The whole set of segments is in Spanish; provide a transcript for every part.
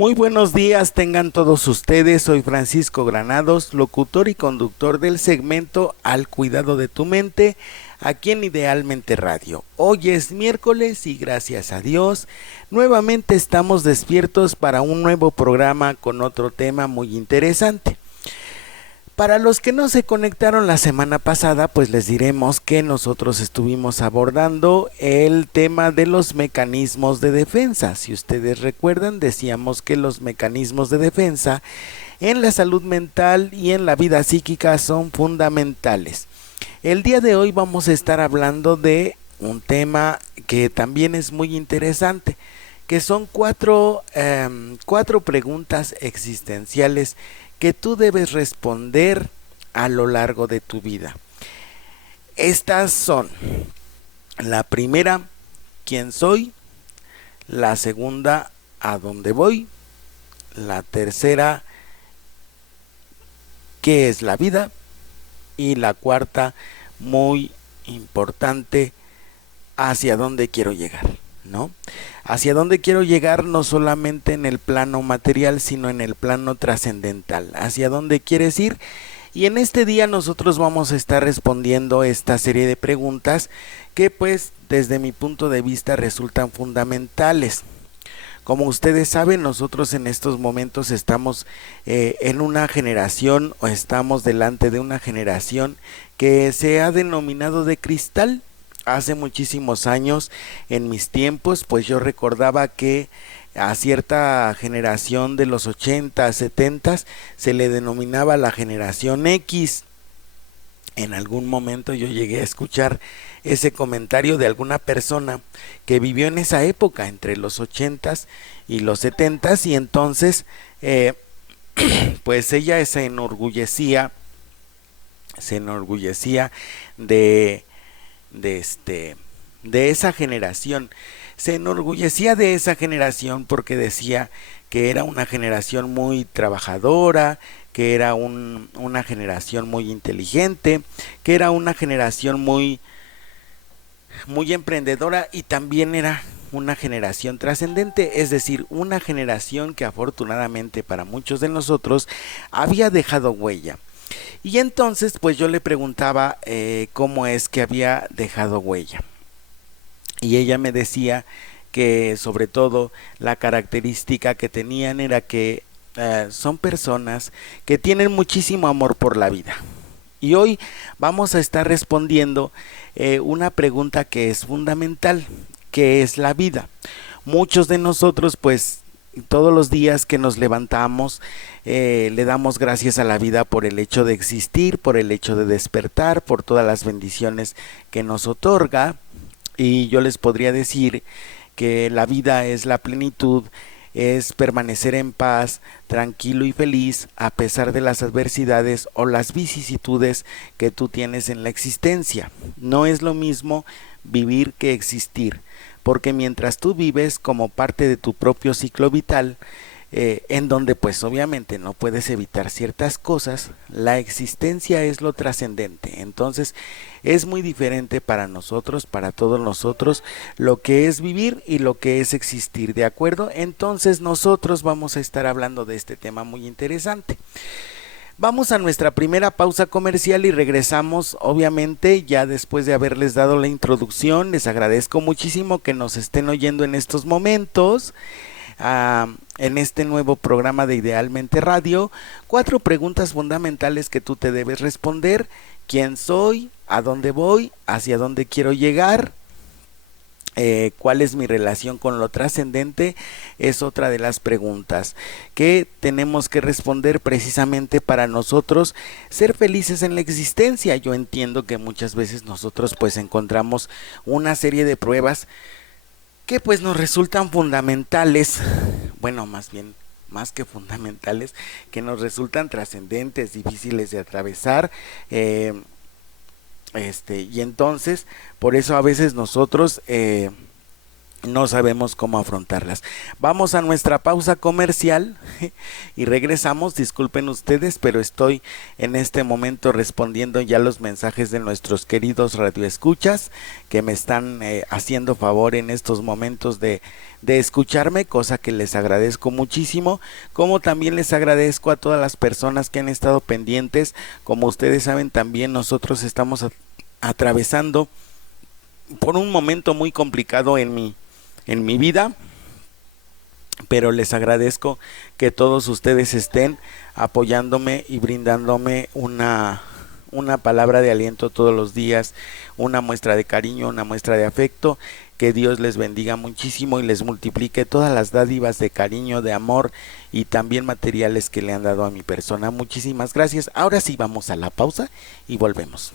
Muy buenos días tengan todos ustedes, soy Francisco Granados, locutor y conductor del segmento Al Cuidado de tu Mente, aquí en Idealmente Radio. Hoy es miércoles y gracias a Dios, nuevamente estamos despiertos para un nuevo programa con otro tema muy interesante. Para los que no se conectaron la semana pasada, pues les diremos que nosotros estuvimos abordando el tema de los mecanismos de defensa. Si ustedes recuerdan, decíamos que los mecanismos de defensa en la salud mental y en la vida psíquica son fundamentales. El día de hoy vamos a estar hablando de un tema que también es muy interesante, que son cuatro preguntas existenciales que tú debes responder a lo largo de tu vida. Estas son: la primera, ¿quién soy? La segunda, ¿a dónde voy? La tercera, ¿qué es la vida? Y la cuarta, muy importante, ¿hacia dónde quiero llegar? ¿No? Hacia dónde quiero llegar no solamente en el plano material, sino en el plano trascendental. ¿Hacia dónde quieres ir? Y en este día nosotros vamos a estar respondiendo esta serie de preguntas que pues desde mi punto de vista resultan fundamentales. Como ustedes saben, nosotros en estos momentos estamos en una generación o estamos delante de una generación que se ha denominado de cristal. Hace muchísimos años, en mis tiempos, pues yo recordaba que a cierta generación de los 80, 70 se le denominaba la generación X. En algún momento yo llegué a escuchar ese comentario de alguna persona que vivió en esa época, entre los 80 y los 70, y entonces pues ella se enorgullecía de esa generación. Se enorgullecía de esa generación porque decía que era una generación muy trabajadora, que era una generación muy inteligente, que era una generación muy emprendedora y también era una generación trascendente, es decir, una generación que afortunadamente para muchos de nosotros había dejado huella. Y entonces pues yo le preguntaba cómo es que había dejado huella. Y ella me decía que sobre todo la característica que tenían era que son personas que tienen muchísimo amor por la vida. Y hoy vamos a estar respondiendo una pregunta que es fundamental, ¿qué es la vida? Muchos de nosotros pues todos los días que nos levantamos le damos gracias a la vida por el hecho de existir, por el hecho de despertar, por todas las bendiciones que nos otorga. Y yo les podría decir que la vida es la plenitud, es permanecer en paz, tranquilo y feliz a pesar de las adversidades o las vicisitudes que tú tienes en la existencia. No es lo mismo vivir que existir, porque mientras tú vives como parte de tu propio ciclo vital, en donde pues obviamente no puedes evitar ciertas cosas, la existencia es lo trascendente. Entonces es muy diferente para nosotros, para todos nosotros, lo que es vivir y lo que es existir, ¿de acuerdo? Entonces nosotros vamos a estar hablando de este tema muy interesante. Vamos a nuestra primera pausa comercial y regresamos, obviamente, ya después de haberles dado la introducción. Les agradezco muchísimo que nos estén oyendo en estos momentos. En este nuevo programa de Idealmente Radio, 4 preguntas fundamentales que tú te debes responder: ¿quién soy? ¿A dónde voy? ¿Hacia dónde quiero llegar? ¿Cuál es mi relación con lo trascendente? Es otra de las preguntas que tenemos que responder precisamente para nosotros ser felices en la existencia. Yo entiendo que muchas veces nosotros pues encontramos una serie de pruebas que pues nos resultan fundamentales, bueno, más bien, más que fundamentales, que nos resultan trascendentes, difíciles de atravesar, y entonces, por eso a veces nosotros no sabemos cómo afrontarlas. Vamos a nuestra pausa comercial y regresamos. Disculpen ustedes, pero estoy en este momento respondiendo ya los mensajes de nuestros queridos radioescuchas que me están haciendo favor en estos momentos de escucharme, cosa que les agradezco muchísimo, como también les agradezco a todas las personas que han estado pendientes. Como ustedes saben, también nosotros estamos atravesando por un momento muy complicado en mi vida, pero les agradezco que todos ustedes estén apoyándome y brindándome una palabra de aliento todos los días, una muestra de cariño, una muestra de afecto. Que Dios les bendiga muchísimo y les multiplique todas las dádivas de cariño, de amor y también materiales que le han dado a mi persona. Muchísimas gracias. Ahora sí vamos a la pausa y volvemos.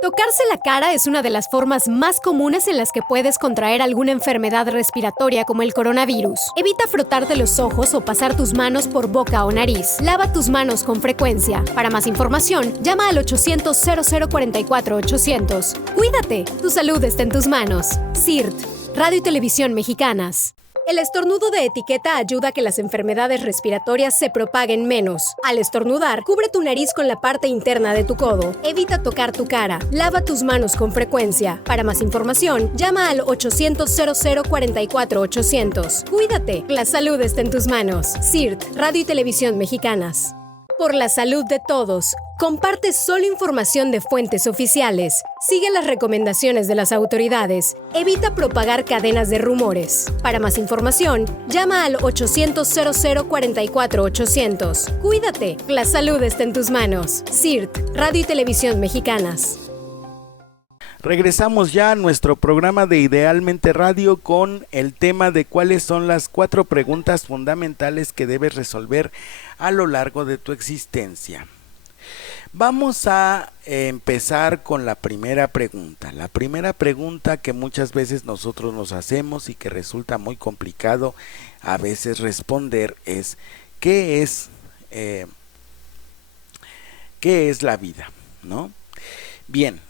Tocarse la cara es una de las formas más comunes en las que puedes contraer alguna enfermedad respiratoria como el coronavirus. Evita frotarte los ojos o pasar tus manos por boca o nariz. Lava tus manos con frecuencia. Para más información, llama al 800-0044-800. Cuídate, tu salud está en tus manos. CIRT, Radio y Televisión Mexicanas. El estornudo de etiqueta ayuda a que las enfermedades respiratorias se propaguen menos. Al estornudar, cubre tu nariz con la parte interna de tu codo. Evita tocar tu cara. Lava tus manos con frecuencia. Para más información, llama al 800-0044-800. Cuídate, la salud está en tus manos. CIRT, Radio y Televisión Mexicanas. Por la salud de todos, comparte solo información de fuentes oficiales. Sigue las recomendaciones de las autoridades. Evita propagar cadenas de rumores. Para más información, llama al 800-0044-800. Cuídate, la salud está en tus manos. CIRT, Radio y Televisión Mexicanas. Regresamos ya a nuestro programa de Idealmente Radio con el tema de cuáles son las 4 preguntas fundamentales que debes resolver a lo largo de tu existencia. Vamos a empezar con la primera pregunta. La primera pregunta que muchas veces nosotros nos hacemos y que resulta muy complicado a veces responder es ¿qué es la vida? ¿No? Bien.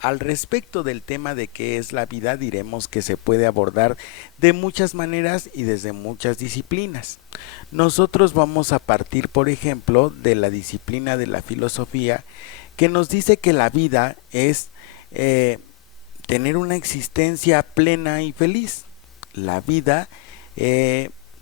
Al respecto del tema de qué es la vida, diremos que se puede abordar de muchas maneras y desde muchas disciplinas. Nosotros vamos a partir, por ejemplo, de la disciplina de la filosofía, que nos dice que la vida es tener una existencia plena y feliz. La vida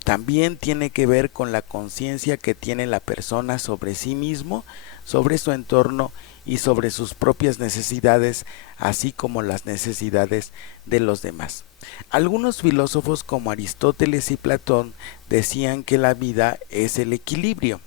también tiene que ver con la conciencia que tiene la persona sobre sí mismo, sobre su entorno y sobre sus propias necesidades, así como las necesidades de los demás. Algunos filósofos como Aristóteles y Platón decían que la vida es el equilibrio,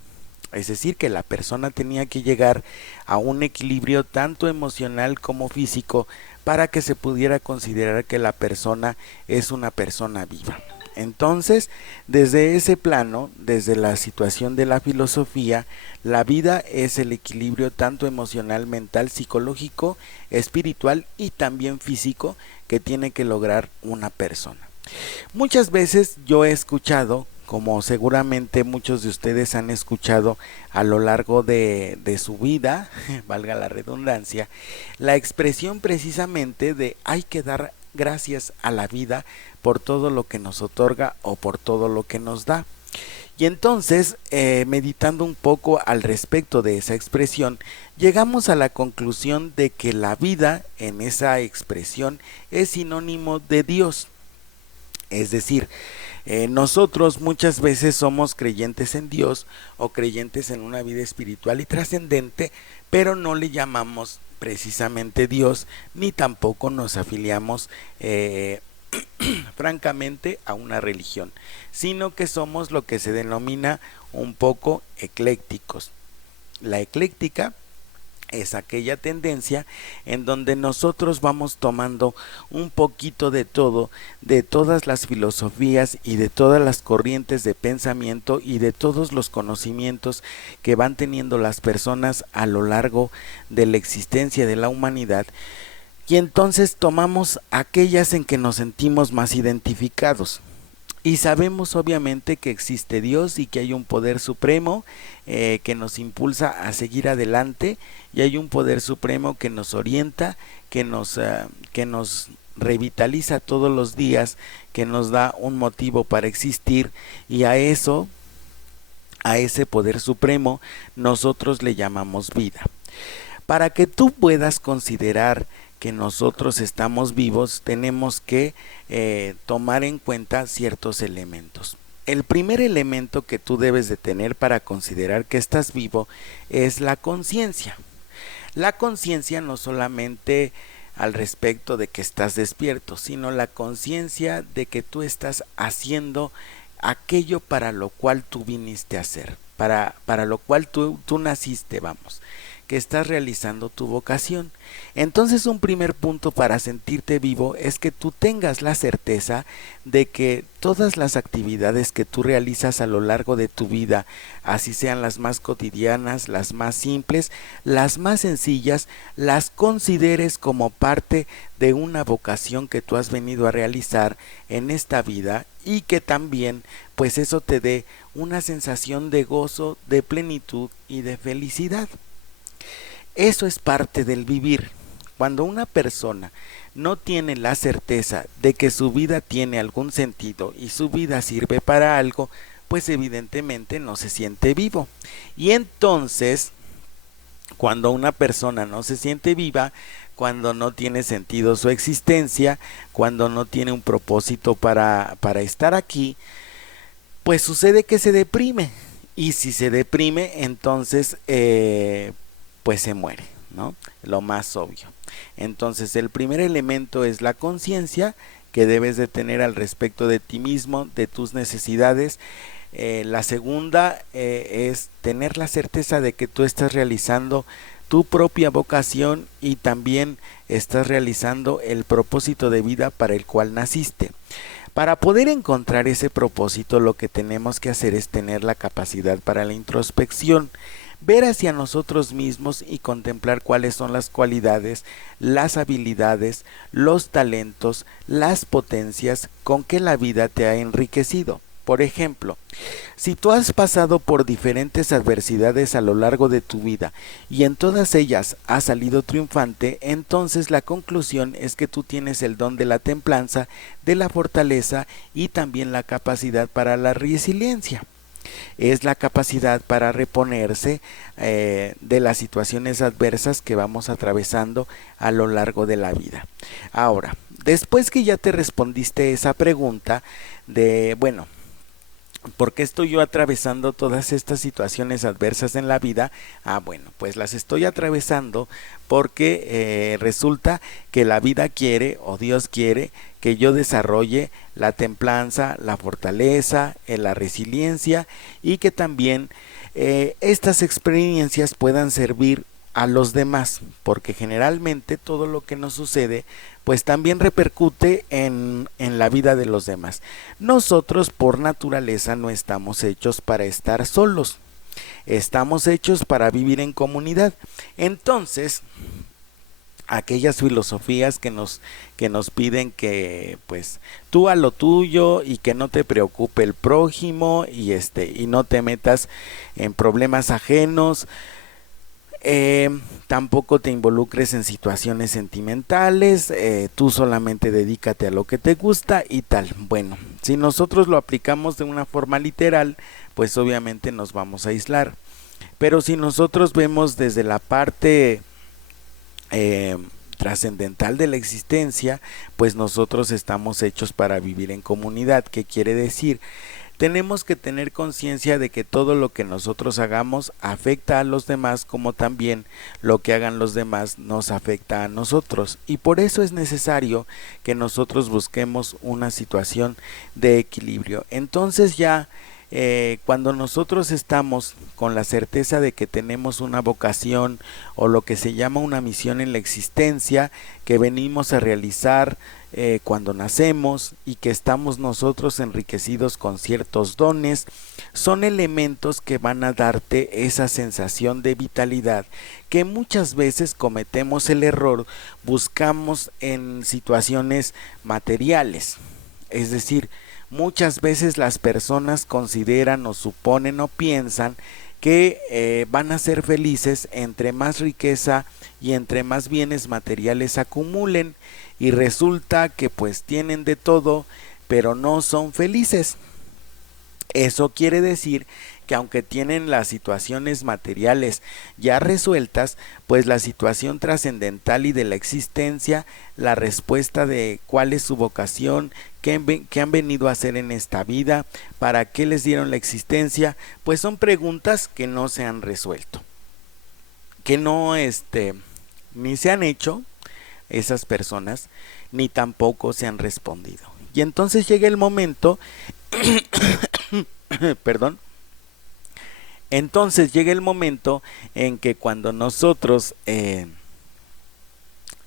es decir, que la persona tenía que llegar a un equilibrio tanto emocional como físico para que se pudiera considerar que la persona es una persona viva. Entonces, desde ese plano, desde la situación de la filosofía, la vida es el equilibrio tanto emocional, mental, psicológico, espiritual y también físico que tiene que lograr una persona. Muchas veces yo he escuchado, como seguramente muchos de ustedes han escuchado a lo largo de su vida, valga la redundancia, la expresión precisamente de hay que dar gracias a la vida por todo lo que nos otorga o por todo lo que nos da. Y entonces, meditando un poco al respecto de esa expresión, llegamos a la conclusión de que la vida en esa expresión es sinónimo de Dios. Es decir, nosotros muchas veces somos creyentes en Dios o creyentes en una vida espiritual y trascendente, pero no le llamamos precisamente Dios, ni tampoco nos afiliamos francamente a una religión, sino que somos lo que se denomina un poco eclécticos. La ecléctica es aquella tendencia en donde nosotros vamos tomando un poquito de todo, de todas las filosofías y de todas las corrientes de pensamiento y de todos los conocimientos que van teniendo las personas a lo largo de la existencia de la humanidad, y entonces tomamos aquellas en que nos sentimos más identificados. Y sabemos obviamente que existe Dios y que hay un poder supremo que nos impulsa a seguir adelante, y hay un poder supremo que nos orienta, que nos revitaliza todos los días, que nos da un motivo para existir, y a eso, a ese poder supremo, nosotros le llamamos vida. Para que tú puedas considerar que nosotros estamos vivos, tenemos que tomar en cuenta ciertos elementos. El primer elemento que tú debes de tener para considerar que estás vivo es la conciencia. La conciencia no solamente al respecto de que estás despierto, sino la conciencia de que tú estás haciendo aquello para lo cual tú viniste a ser, para lo cual tú naciste, vamos, que estás realizando tu vocación. Entonces, un primer punto para sentirte vivo es que tú tengas la certeza de que todas las actividades que tú realizas a lo largo de tu vida, así sean las más cotidianas, las más simples, las más sencillas, las consideres como parte de una vocación que tú has venido a realizar en esta vida, y que también pues eso te dé una sensación de gozo, de plenitud y de felicidad. Eso es parte del vivir. Cuando una persona no tiene la certeza de que su vida tiene algún sentido y su vida sirve para algo, pues evidentemente no se siente vivo. Y entonces, cuando una persona no se siente viva, cuando no tiene sentido su existencia, cuando no tiene un propósito para estar aquí, pues sucede que se deprime. Y si se deprime, entonces pues se muere, ¿no? Lo más obvio. Entonces, el primer elemento es la conciencia que debes de tener al respecto de ti mismo, de tus necesidades. La segunda es tener la certeza de que tú estás realizando tu propia vocación y también estás realizando el propósito de vida para el cual naciste. Para poder encontrar ese propósito, lo que tenemos que hacer es tener la capacidad para la introspección, ver hacia nosotros mismos y contemplar cuáles son las cualidades, las habilidades, los talentos, las potencias con que la vida te ha enriquecido. Por ejemplo, si tú has pasado por diferentes adversidades a lo largo de tu vida y en todas ellas has salido triunfante, entonces la conclusión es que tú tienes el don de la templanza, de la fortaleza y también la capacidad para la resiliencia. Es la capacidad para reponerse de las situaciones adversas que vamos atravesando a lo largo de la vida. Ahora, después que ya te respondiste esa pregunta de, bueno, ¿por qué estoy yo atravesando todas estas situaciones adversas en la vida? Bueno, pues las estoy atravesando porque resulta que la vida quiere, o Dios quiere, que yo desarrolle la templanza, la fortaleza, la resiliencia, y que también estas experiencias puedan servir a los demás, porque generalmente todo lo que nos sucede pues también repercute en la vida de los demás. Nosotros por naturaleza no estamos hechos para estar solos, estamos hechos para vivir en comunidad. Entonces, aquellas filosofías que nos piden que pues tú a lo tuyo y que no te preocupe el prójimo y no te metas en problemas ajenos, tampoco te involucres en situaciones sentimentales, tú solamente dedícate a lo que te gusta y tal. Bueno, si nosotros lo aplicamos de una forma literal, pues obviamente nos vamos a aislar, pero si nosotros vemos desde la parte trascendental de la existencia, pues nosotros estamos hechos para vivir en comunidad. ¿Qué quiere decir? Tenemos que tener conciencia de que todo lo que nosotros hagamos afecta a los demás, como también lo que hagan los demás nos afecta a nosotros, y por eso es necesario que nosotros busquemos una situación de equilibrio. Entonces ya cuando nosotros estamos con la certeza de que tenemos una vocación o lo que se llama una misión en la existencia que venimos a realizar cuando nacemos y que estamos nosotros enriquecidos con ciertos dones, son elementos que van a darte esa sensación de vitalidad que muchas veces cometemos el error, buscamos en situaciones materiales. Es decir, muchas veces las personas consideran o suponen o piensan que van a ser felices entre más riqueza y entre más bienes materiales acumulen, y resulta que pues tienen de todo, pero no son felices. Eso quiere decir que aunque tienen las situaciones materiales ya resueltas, pues la situación trascendental y de la existencia, la respuesta de cuál es su vocación, qué han venido a hacer en esta vida, para qué les dieron la existencia, pues son preguntas que no se han resuelto, que no ni se han hecho esas personas, ni tampoco se han respondido. Y entonces llega el momento perdón. Entonces llega el momento en que cuando nosotros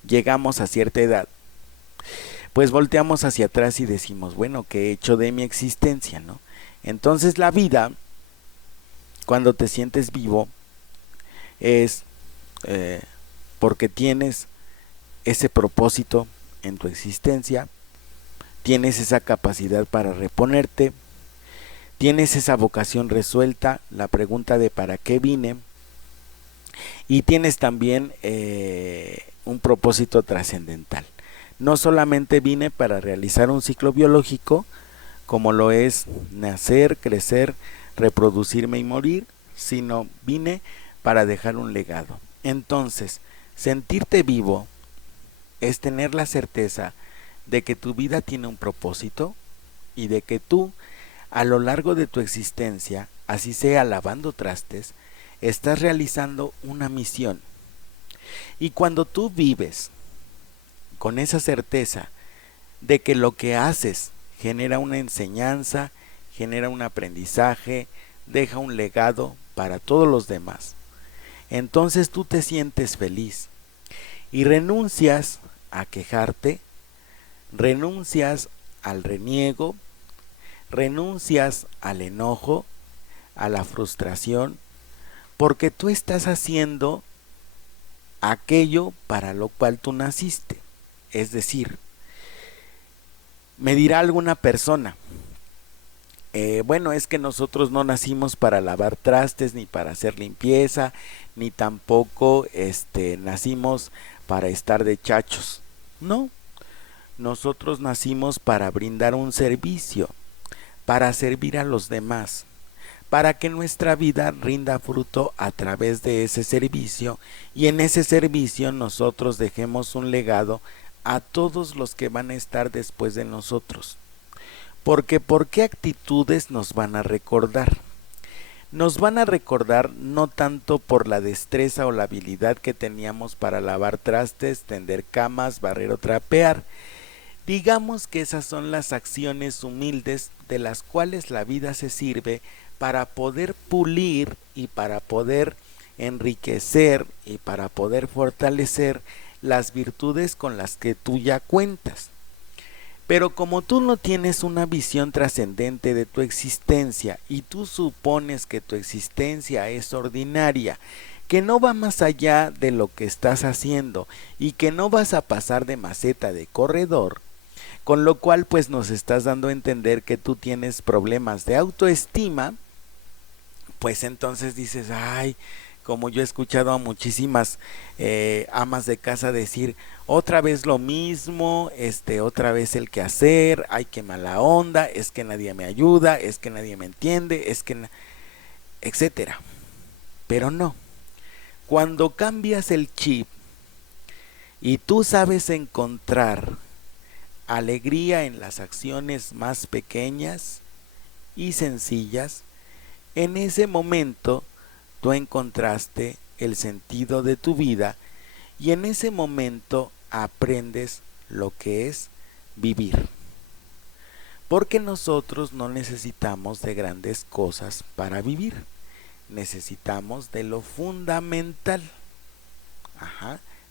llegamos a cierta edad, pues volteamos hacia atrás y decimos, bueno, ¿qué he hecho de mi existencia, no? Entonces la vida, cuando te sientes vivo, es porque tienes ese propósito en tu existencia, tienes esa capacidad para reponerte, tienes esa vocación resuelta, la pregunta de para qué vine, y tienes también un propósito trascendental. No solamente vine para realizar un ciclo biológico, como lo es nacer, crecer, reproducirme y morir, sino vine para dejar un legado. Entonces, sentirte vivo es tener la certeza de que tu vida tiene un propósito y de que tú, a lo largo de tu existencia, así sea lavando trastes, estás realizando una misión. Y cuando tú vives con esa certeza de que lo que haces genera una enseñanza, genera un aprendizaje, deja un legado para todos los demás, entonces tú te sientes feliz y renuncias a quejarte, renuncias al reniego, renuncias al enojo, a la frustración, porque tú estás haciendo aquello para lo cual tú naciste. Es decir, me dirá alguna persona, bueno, es que nosotros no nacimos para lavar trastes, ni para hacer limpieza, ni tampoco nacimos para estar de chachos. No, nosotros nacimos para brindar un servicio, para servir a los demás, para que nuestra vida rinda fruto a través de ese servicio, y en ese servicio nosotros dejemos un legado a todos los que van a estar después de nosotros. Porque ¿por qué actitudes nos van a recordar? Nos van a recordar no tanto por la destreza o la habilidad que teníamos para lavar trastes, tender camas, barrer o trapear. Digamos que esas son las acciones humildes de las cuales la vida se sirve para poder pulir y para poder enriquecer y para poder fortalecer las virtudes con las que tú ya cuentas. Pero como tú no tienes una visión trascendente de tu existencia y tú supones que tu existencia es ordinaria, que no va más allá de lo que estás haciendo y que no vas a pasar de maceta de corredor, con lo cual pues nos estás dando a entender que tú tienes problemas de autoestima, pues entonces dices, ay, como yo he escuchado a muchísimas amas de casa decir, otra vez lo mismo, otra vez el quehacer, ay, qué mala onda, es que nadie me ayuda, es que nadie me entiende, es que etcétera. Pero no, cuando cambias el chip y tú sabes encontrar alegría en las acciones más pequeñas y sencillas, en ese momento tú encontraste el sentido de tu vida y en ese momento aprendes lo que es vivir. Porque nosotros no necesitamos de grandes cosas para vivir, necesitamos de lo fundamental.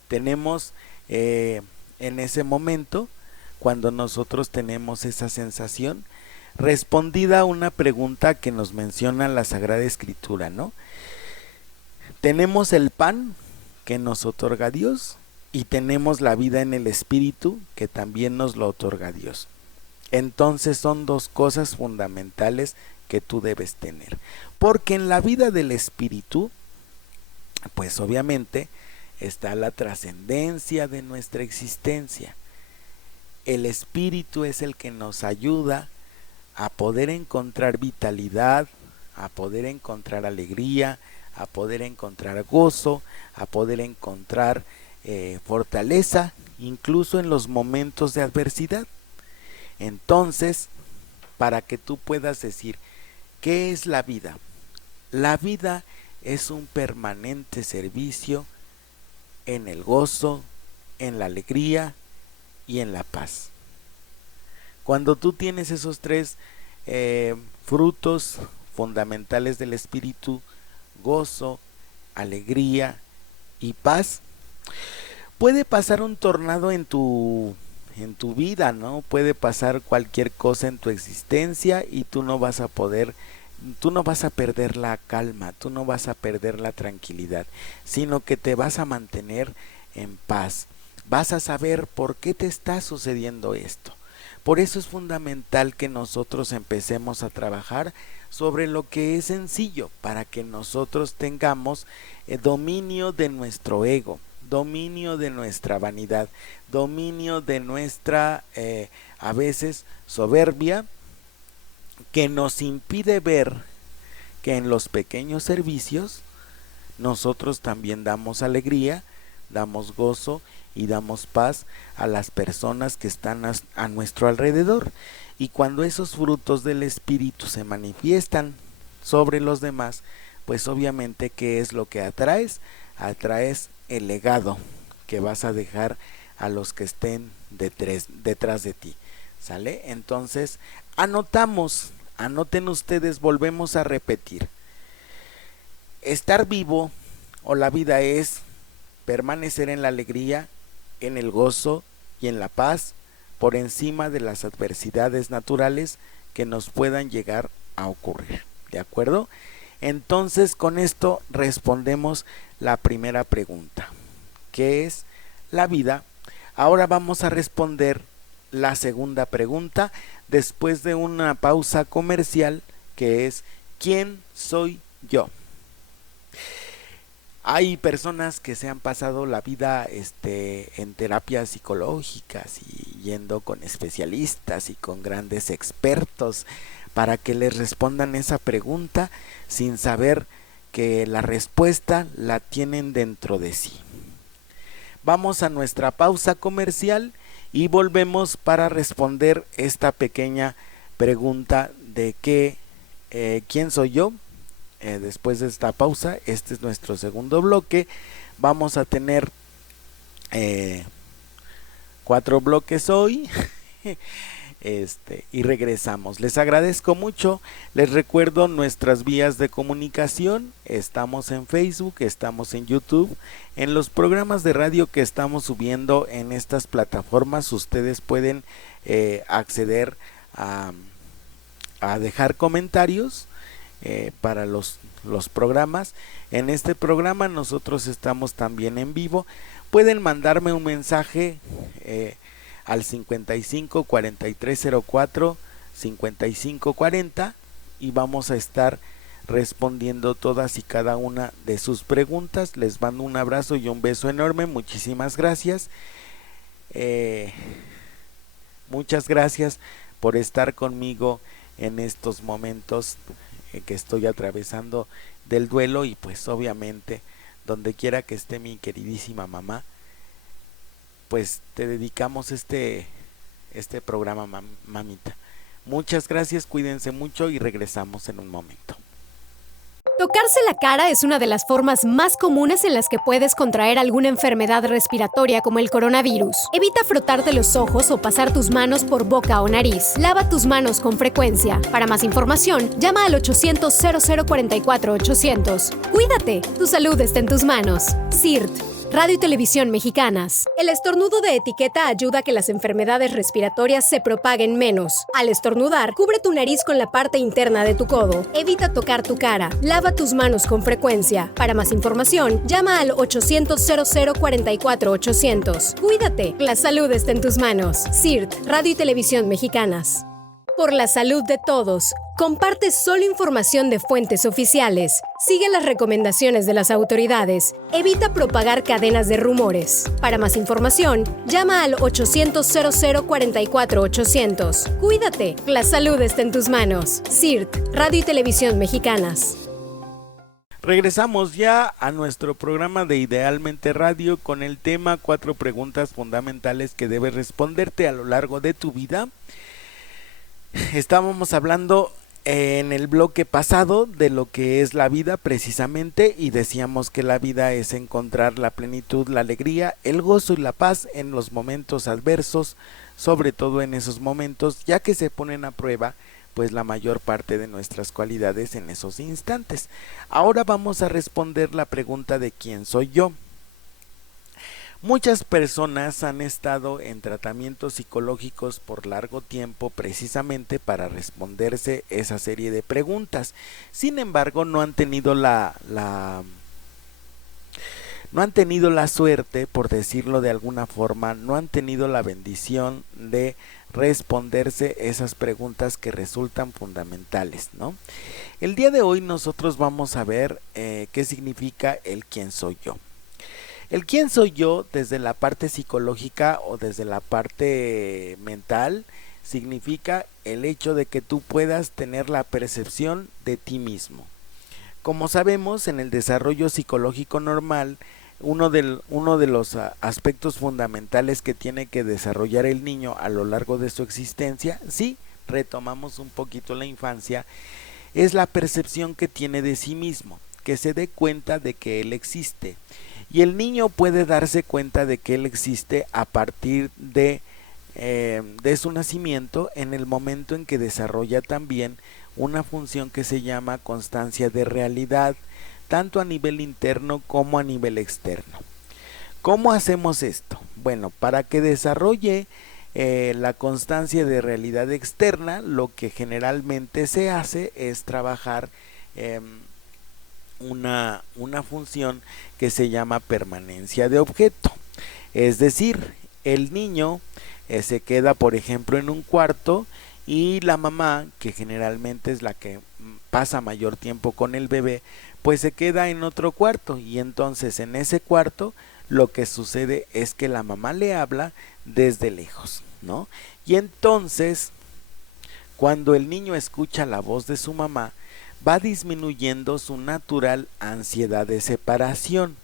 Tenemos en ese momento, cuando nosotros tenemos esa sensación, respondida a una pregunta que nos menciona la Sagrada Escritura, ¿no? Tenemos el pan que nos otorga Dios y tenemos la vida en el Espíritu que también nos lo otorga Dios. Entonces son dos cosas fundamentales que tú debes tener. Porque en la vida del Espíritu, pues obviamente está la trascendencia de nuestra existencia. El espíritu es el que nos ayuda a poder encontrar vitalidad, a poder encontrar alegría, a poder encontrar gozo, a poder encontrar fortaleza, incluso en los momentos de adversidad. Entonces, para que tú puedas decir, ¿qué es la vida? La vida es un permanente servicio en el gozo, en la alegría y en la paz. Cuando tú tienes esos tres frutos fundamentales del espíritu, gozo, alegría y paz, puede pasar un tornado en tu vida, ¿no? Puede pasar cualquier cosa en tu existencia y tú no vas a perder la calma, tú no vas a perder la tranquilidad, sino que te vas a mantener en paz. Vas a saber por qué te está sucediendo esto. Por eso es fundamental que nosotros empecemos a trabajar sobre lo que es sencillo, para que nosotros tengamos dominio de nuestro ego, dominio de nuestra vanidad, dominio de nuestra a veces soberbia, que nos impide ver que en los pequeños servicios nosotros también damos alegría, damos gozo y damos paz a las personas que están a nuestro alrededor. Y cuando esos frutos del espíritu se manifiestan sobre los demás, pues obviamente, ¿qué es lo que atraes? Atraes el legado que vas a dejar a los que estén detrás de ti, ¿sale? Entonces, anoten ustedes, volvemos a repetir. Estar vivo o la vida es permanecer en la alegría, en el gozo y en la paz, por encima de las adversidades naturales que nos puedan llegar a ocurrir, ¿de acuerdo? Entonces, con esto respondemos la primera pregunta, ¿qué es la vida? Ahora vamos a responder la segunda pregunta después de una pausa comercial, que es ¿quién soy yo? Hay personas que se han pasado la vida en terapias psicológicas y yendo con especialistas y con grandes expertos para que les respondan esa pregunta sin saber que la respuesta la tienen dentro de sí. Vamos a nuestra pausa comercial y volvemos para responder esta pequeña pregunta de ¿quién soy yo? Después de esta pausa, este es nuestro segundo bloque. Vamos a tener 4 bloques hoy y regresamos. Les agradezco mucho. Les recuerdo nuestras vías de comunicación. Estamos en Facebook, estamos en YouTube. En los programas de radio que estamos subiendo en estas plataformas, ustedes pueden acceder a dejar comentarios para los programas. En este programa nosotros estamos también en vivo. Pueden mandarme un mensaje al 55 43 04 55 40 y vamos a estar respondiendo todas y cada una de sus preguntas. Les mando un abrazo y un beso enorme. Muchísimas gracias. Muchas gracias por estar conmigo en estos momentos que estoy atravesando del duelo, y pues obviamente donde quiera que esté mi queridísima mamá, pues te dedicamos este programa, mamita. Muchas gracias, cuídense mucho y regresamos en un momento. Tocarse la cara es una de las formas más comunes en las que puedes contraer alguna enfermedad respiratoria como el coronavirus. Evita frotarte los ojos o pasar tus manos por boca o nariz. Lava tus manos con frecuencia. Para más información, llama al 800-0044-800. Cuídate, tu salud está en tus manos. CIRT, Radio y Televisión Mexicanas. El estornudo de etiqueta ayuda a que las enfermedades respiratorias se propaguen menos. Al estornudar, cubre tu nariz con la parte interna de tu codo. Evita tocar tu cara. Lava tus manos con frecuencia. Para más información, llama al 800-0044-800. Cuídate, la salud está en tus manos. CIRT, Radio y Televisión Mexicanas. Por la salud de todos, comparte solo información de fuentes oficiales. Sigue las recomendaciones de las autoridades. Evita propagar cadenas de rumores. Para más información, llama al 800-0044-800. Cuídate, la salud está en tus manos. CIRT, Radio y Televisión Mexicanas. Regresamos ya a nuestro programa de Idealmente Radio con el tema 4 preguntas fundamentales que debes responderte a lo largo de tu vida. Estábamos hablando en el bloque pasado de lo que es la vida precisamente y decíamos que la vida es encontrar la plenitud, la alegría, el gozo y la paz en los momentos adversos, sobre todo en esos momentos ya que se ponen a prueba pues la mayor parte de nuestras cualidades en esos instantes. Ahora vamos a responder la pregunta de ¿quién soy yo? Muchas personas han estado en tratamientos psicológicos por largo tiempo precisamente para responderse esa serie de preguntas. Sin embargo, no han tenido la suerte, por decirlo de alguna forma, no han tenido la bendición de responderse esas preguntas que resultan fundamentales, ¿no? El día de hoy nosotros vamos a ver qué significa el quién soy yo. El quién soy yo desde la parte psicológica o desde la parte mental significa el hecho de que tú puedas tener la percepción de ti mismo. Como sabemos, en el desarrollo psicológico normal, uno de los aspectos fundamentales que tiene que desarrollar el niño a lo largo de su existencia, si retomamos un poquito la infancia, es la percepción que tiene de sí mismo, que se dé cuenta de que él existe. Y el niño puede darse cuenta de que él existe a partir de su nacimiento, en el momento en que desarrolla también una función que se llama constancia de realidad, tanto a nivel interno como a nivel externo. ¿Cómo hacemos esto? Bueno, para que desarrolle la constancia de realidad externa, lo que generalmente se hace es trabajar una función que se llama permanencia de objeto. Es decir, el niño se queda, por ejemplo, en un cuarto y la mamá, que generalmente es la que pasa mayor tiempo con el bebé, pues se queda en otro cuarto, y entonces en ese cuarto lo que sucede es que la mamá le habla desde lejos, ¿no? Y entonces cuando el niño escucha la voz de su mamá, va disminuyendo su natural ansiedad de separación.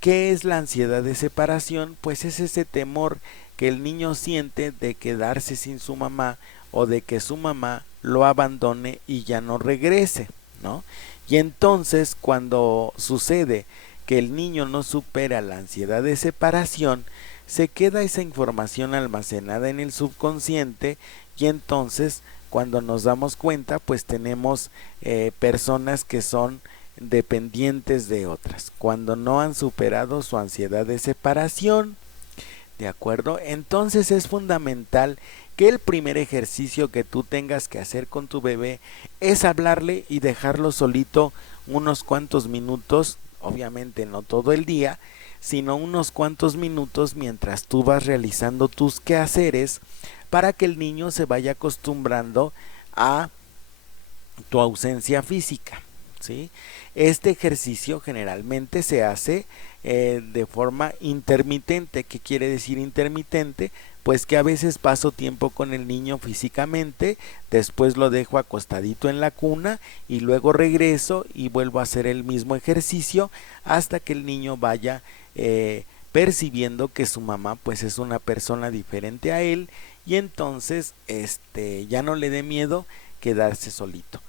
¿Qué es la ansiedad de separación? Pues es ese temor que el niño siente de quedarse sin su mamá o de que su mamá lo abandone y ya no regrese, ¿no? Y entonces cuando sucede que el niño no supera la ansiedad de separación, se queda esa información almacenada en el subconsciente y entonces cuando nos damos cuenta pues tenemos personas que son dependientes de otras, cuando no han superado su ansiedad de separación, ¿de acuerdo? Entonces es fundamental que el primer ejercicio que tú tengas que hacer con tu bebé es hablarle y dejarlo solito unos cuantos minutos, obviamente no todo el día, sino unos cuantos minutos mientras tú vas realizando tus quehaceres para que el niño se vaya acostumbrando a tu ausencia física, ¿sí? Este ejercicio generalmente se hace de forma intermitente. ¿Qué quiere decir intermitente? Pues que a veces paso tiempo con el niño físicamente, después lo dejo acostadito en la cuna y luego regreso y vuelvo a hacer el mismo ejercicio hasta que el niño vaya percibiendo que su mamá pues es una persona diferente a él y entonces ya no le dé miedo quedarse solito.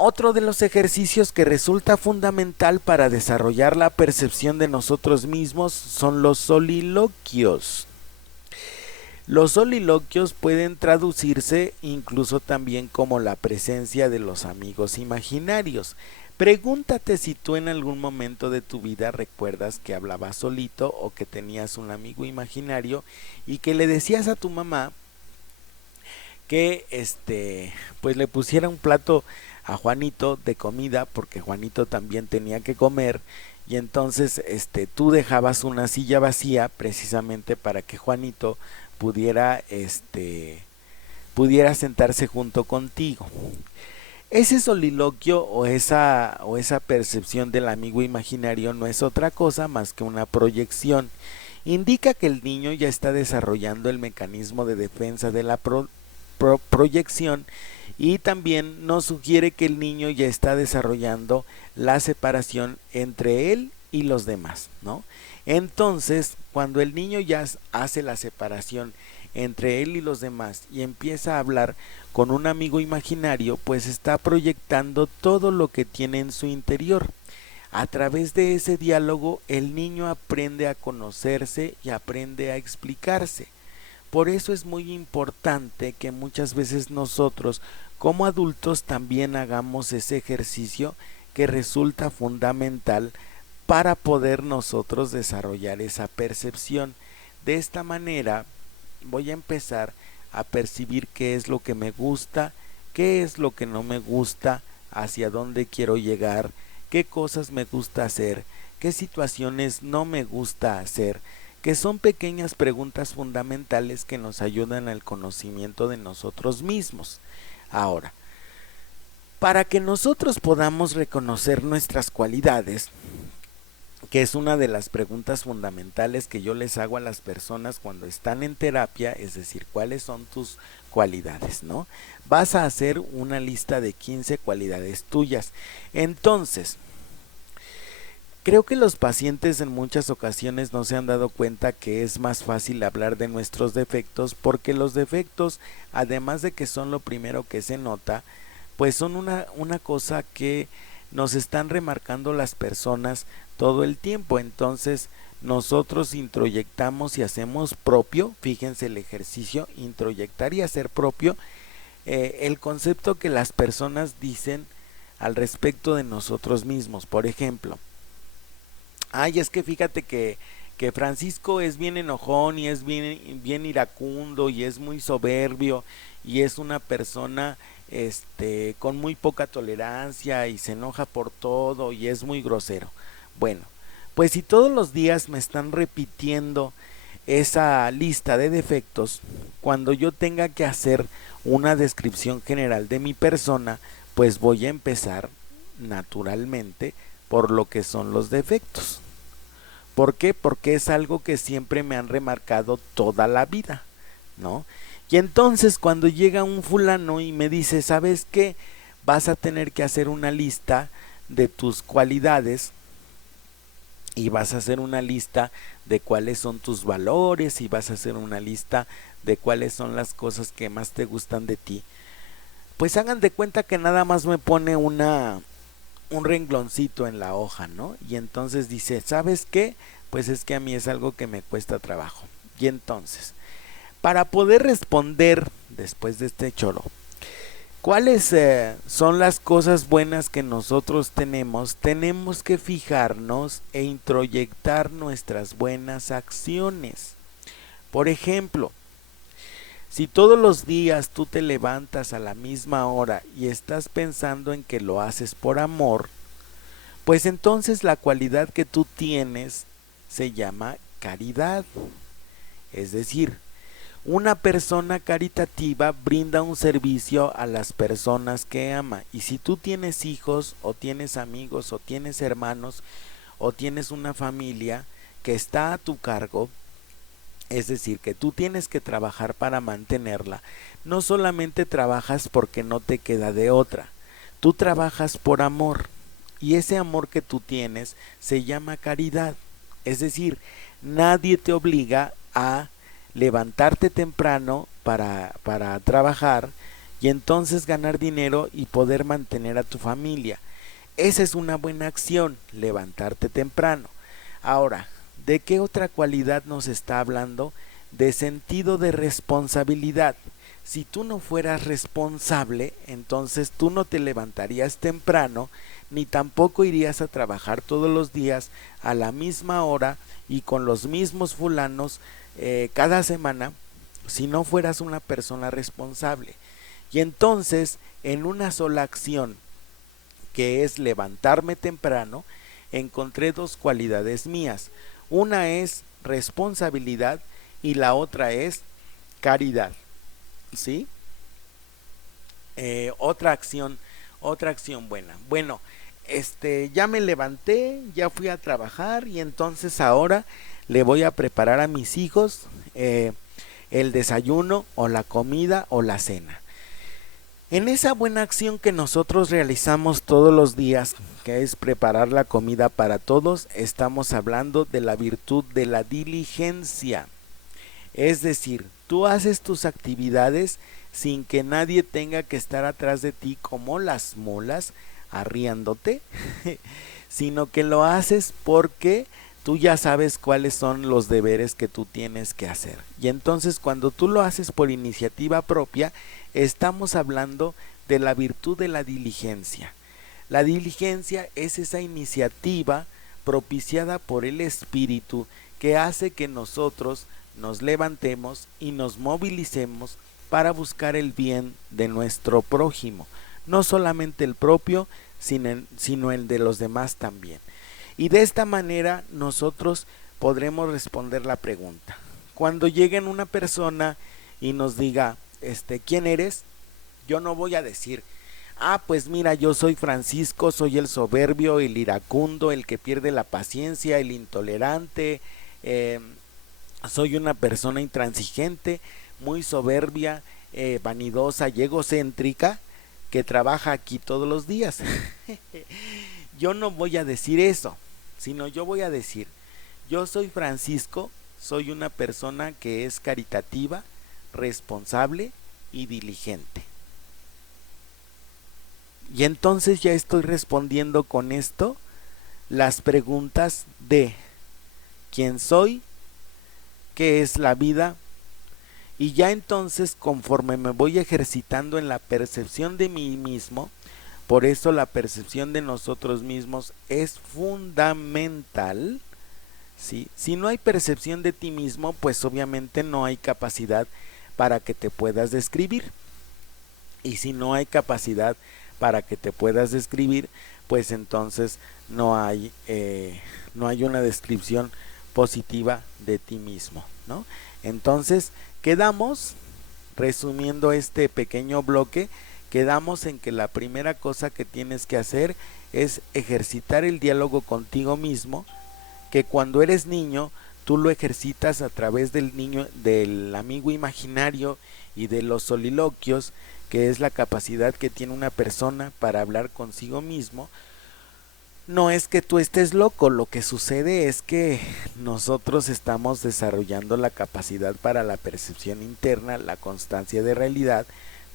Otro de los ejercicios que resulta fundamental para desarrollar la percepción de nosotros mismos son los soliloquios. Los soliloquios pueden traducirse incluso también como la presencia de los amigos imaginarios. Pregúntate si tú en algún momento de tu vida recuerdas que hablabas solito o que tenías un amigo imaginario y que le decías a tu mamá que pues le pusiera un plato a Juanito de comida porque Juanito también tenía que comer y entonces tú dejabas una silla vacía precisamente para que Juanito pudiera pudiera sentarse junto contigo. Ese soliloquio o esa percepción del amigo imaginario no es otra cosa más que una proyección. Indica que el niño ya está desarrollando el mecanismo de defensa de la proyección, y también nos sugiere que el niño ya está desarrollando la separación entre él y los demás, ¿no? Entonces, cuando el niño ya hace la separación entre él y los demás y empieza a hablar con un amigo imaginario, pues está proyectando todo lo que tiene en su interior. A través de ese diálogo, el niño aprende a conocerse y aprende a explicarse. Por eso es muy importante que muchas veces nosotros, como adultos, también hagamos ese ejercicio que resulta fundamental para poder nosotros desarrollar esa percepción. De esta manera voy a empezar a percibir qué es lo que me gusta, qué es lo que no me gusta, hacia dónde quiero llegar, qué cosas me gusta hacer, qué situaciones no me gusta hacer, que son pequeñas preguntas fundamentales que nos ayudan al conocimiento de nosotros mismos. Ahora, para que nosotros podamos reconocer nuestras cualidades, que es una de las preguntas fundamentales que yo les hago a las personas cuando están en terapia, es decir, ¿cuáles son tus cualidades, no? Vas a hacer una lista de 15 cualidades tuyas. Entonces, creo que los pacientes en muchas ocasiones no se han dado cuenta que es más fácil hablar de nuestros defectos, porque los defectos, además de que son lo primero que se nota, pues son una cosa que nos están remarcando las personas todo el tiempo. Entonces nosotros introyectamos y hacemos propio, fíjense el ejercicio, introyectar y hacer propio el concepto que las personas dicen al respecto de nosotros mismos. Por ejemplo, ay, es que fíjate que Francisco es bien enojón y es bien iracundo y es muy soberbio y es una persona con muy poca tolerancia y se enoja por todo y es muy grosero. Bueno, pues si todos los días me están repitiendo esa lista de defectos, cuando yo tenga que hacer una descripción general de mi persona, pues voy a empezar naturalmente por lo que son los defectos. ¿Por qué? Porque es algo que siempre me han remarcado toda la vida, ¿no? Y entonces cuando llega un fulano y me dice, ¿sabes qué? Vas a tener que hacer una lista de tus cualidades y vas a hacer una lista de cuáles son tus valores y vas a hacer una lista de cuáles son las cosas que más te gustan de ti. Pues hagan de cuenta que nada más me pone un rengloncito en la hoja, ¿no? Y entonces dice, ¿sabes qué? Pues es que a mí es algo que me cuesta trabajo. Y entonces, para poder responder después de este choro, ¿cuáles son las cosas buenas que nosotros tenemos? Tenemos que fijarnos e introyectar nuestras buenas acciones. Por ejemplo, si todos los días tú te levantas a la misma hora y estás pensando en que lo haces por amor, pues entonces la cualidad que tú tienes se llama caridad. Es decir, una persona caritativa brinda un servicio a las personas que ama. Y si tú tienes hijos o tienes amigos o tienes hermanos o tienes una familia que está a tu cargo, es decir, que tú tienes que trabajar para mantenerla, no solamente trabajas porque no te queda de otra, tú trabajas por amor, y ese amor que tú tienes se llama caridad. Es decir, nadie te obliga a levantarte temprano para trabajar y entonces ganar dinero y poder mantener a tu familia. Esa es una buena acción, levantarte temprano. Ahora, ¿de qué otra cualidad nos está hablando? De sentido de responsabilidad. Si tú no fueras responsable, entonces tú no te levantarías temprano, ni tampoco irías a trabajar todos los días a la misma hora y con los mismos fulanos cada semana, si no fueras una persona responsable. Y entonces, en una sola acción, que es levantarme temprano, encontré dos cualidades mías. Una es responsabilidad y la otra es caridad, ¿sí? Otra acción, buena. Bueno, ya me levanté, ya fui a trabajar y entonces ahora le voy a preparar a mis hijos el desayuno o la comida o la cena. En esa buena acción que nosotros realizamos todos los días, que es preparar la comida para todos, estamos hablando de la virtud de la diligencia. Es decir, tú haces tus actividades sin que nadie tenga que estar atrás de ti como las mulas arriándote, sino que lo haces porque tú ya sabes cuáles son los deberes que tú tienes que hacer. Y entonces cuando tú lo haces por iniciativa propia, estamos hablando de la virtud de la diligencia. La diligencia es esa iniciativa propiciada por el Espíritu que hace que nosotros nos levantemos y nos movilicemos para buscar el bien de nuestro prójimo, no solamente el propio, sino el de los demás también. Y de esta manera nosotros podremos responder la pregunta. Cuando llegue una persona y nos diga, ¿quién eres? Yo no voy a decir, pues mira, yo soy Francisco, soy el soberbio, el iracundo, el que pierde la paciencia, el intolerante, soy una persona intransigente, muy soberbia, vanidosa y egocéntrica, que trabaja aquí todos los días. Yo no voy a decir eso, sino yo voy a decir, yo soy Francisco, soy una persona que es caritativa, responsable y diligente. Y entonces ya estoy respondiendo con esto las preguntas de quién soy, qué es la vida, y ya entonces conforme me voy ejercitando en la percepción de mí mismo, por eso la percepción de nosotros mismos es fundamental, ¿sí? Si no hay percepción de ti mismo, pues obviamente no hay capacidad para que te puedas describir. Y si no hay capacidad para que te puedas describir, pues entonces no hay una descripción positiva de ti mismo, ¿no? Entonces quedamos, resumiendo este pequeño bloque, quedamos en que la primera cosa que tienes que hacer es ejercitar el diálogo contigo mismo, que cuando eres niño tú lo ejercitas a través del amigo imaginario y de los soliloquios, que es la capacidad que tiene una persona para hablar consigo mismo. No es que tú estés loco, lo que sucede es que nosotros estamos desarrollando la capacidad para la percepción interna, la constancia de realidad,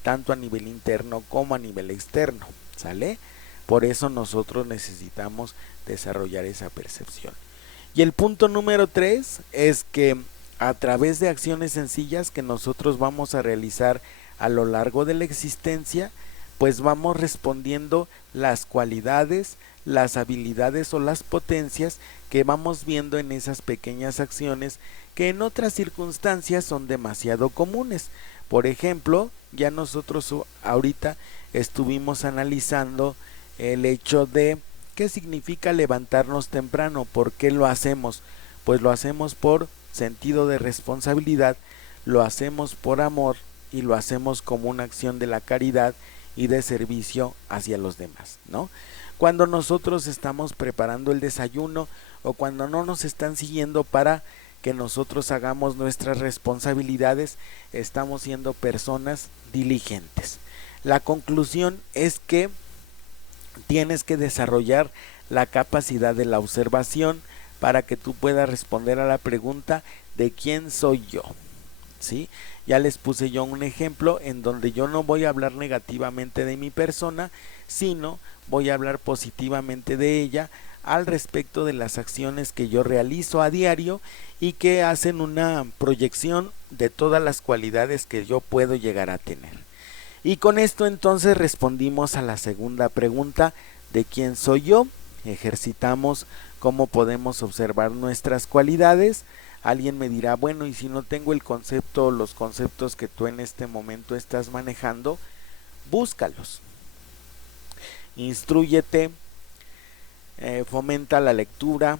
tanto a nivel interno como a nivel externo, ¿sale? Por eso nosotros necesitamos desarrollar esa percepción. Y el punto número 3 es que a través de acciones sencillas que nosotros vamos a realizar a lo largo de la existencia, pues vamos respondiendo las cualidades, las habilidades o las potencias que vamos viendo en esas pequeñas acciones que en otras circunstancias son demasiado comunes. Por ejemplo, ya nosotros ahorita estuvimos analizando el hecho de qué significa levantarnos temprano, por qué lo hacemos. Pues lo hacemos por sentido de responsabilidad, lo hacemos por amor y lo hacemos como una acción de la caridad y de servicio hacia los demás, ¿no? Cuando nosotros estamos preparando el desayuno o cuando no nos están siguiendo para que nosotros hagamos nuestras responsabilidades, estamos siendo personas diligentes. La conclusión es que tienes que desarrollar la capacidad de la observación para que tú puedas responder a la pregunta de quién soy yo, ¿sí? Ya les puse yo un ejemplo en donde yo no voy a hablar negativamente de mi persona, sino voy a hablar positivamente de ella al respecto de las acciones que yo realizo a diario y que hacen una proyección de todas las cualidades que yo puedo llegar a tener. Y con esto entonces respondimos a la segunda pregunta de quién soy yo, ejercitamos cómo podemos observar nuestras cualidades. Alguien me dirá, bueno, y si no tengo el concepto o los conceptos que tú en este momento estás manejando, búscalos. Instrúyete, fomenta la lectura,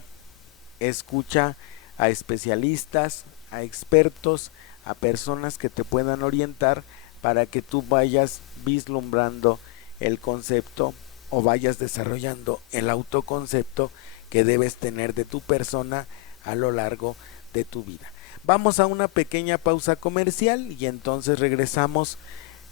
escucha a especialistas, a expertos, a personas que te puedan orientar para que tú vayas vislumbrando el concepto o vayas desarrollando el autoconcepto que debes tener de tu persona a lo largo de tu vida. Vamos a una pequeña pausa comercial y entonces regresamos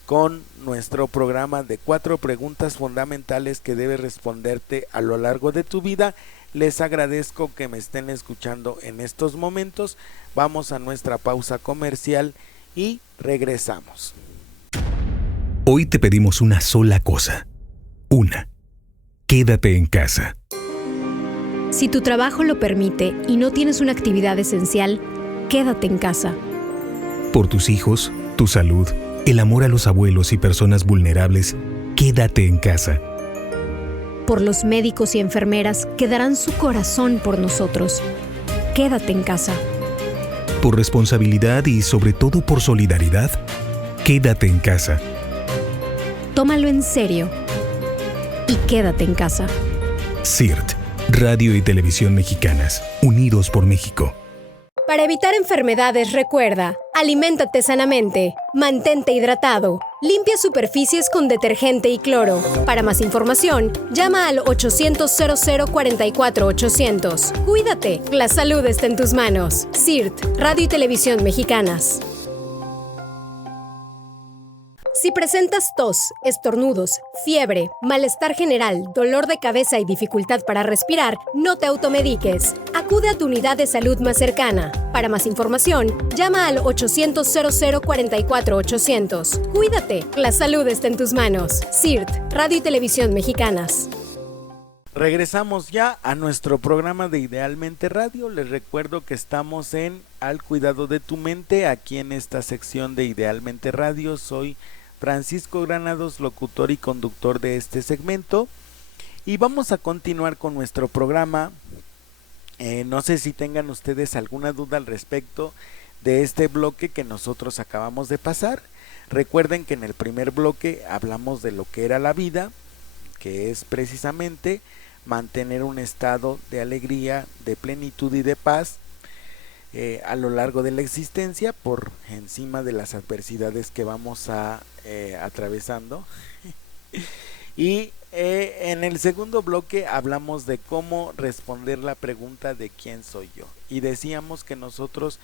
con nuestro programa de 4 preguntas fundamentales que debes responderte a lo largo de tu vida. Les agradezco que me estén escuchando en estos momentos. Vamos a nuestra pausa comercial y regresamos. Hoy te pedimos una sola cosa. Una. Quédate en casa. Si tu trabajo lo permite y no tienes una actividad esencial, quédate en casa. Por tus hijos, tu salud, el amor a los abuelos y personas vulnerables, quédate en casa. Por los médicos y enfermeras que darán su corazón por nosotros, quédate en casa. Por responsabilidad y sobre todo por solidaridad, quédate en casa. Tómalo en serio y quédate en casa. CIRT, Radio y Televisión Mexicanas, unidos por México. Para evitar enfermedades, recuerda, aliméntate sanamente, mantente hidratado, limpia superficies con detergente y cloro. Para más información, llama al 800-0044-800. Cuídate, la salud está en tus manos. CIRT, Radio y Televisión Mexicanas. Si presentas tos, estornudos, fiebre, malestar general, dolor de cabeza y dificultad para respirar, no te automediques. Acude a tu unidad de salud más cercana. Para más información, llama al 800-0044-800. Cuídate, la salud está en tus manos. CIRT, Radio y Televisión Mexicanas. Regresamos ya a nuestro programa de Idealmente Radio. Les recuerdo que estamos en Al Cuidado de tu Mente, aquí en esta sección de Idealmente Radio. Soy Francisco Granados, locutor y conductor de este segmento, y vamos a continuar con nuestro programa. No sé si tengan ustedes alguna duda al respecto de este bloque que nosotros acabamos de pasar. Recuerden que en el primer bloque hablamos de lo que era la vida, que es precisamente mantener un estado de alegría, de plenitud y de paz a lo largo de la existencia, por encima de las adversidades que vamos atravesando. Y en el segundo bloque hablamos de cómo responder la pregunta de quién soy yo, y decíamos que nosotros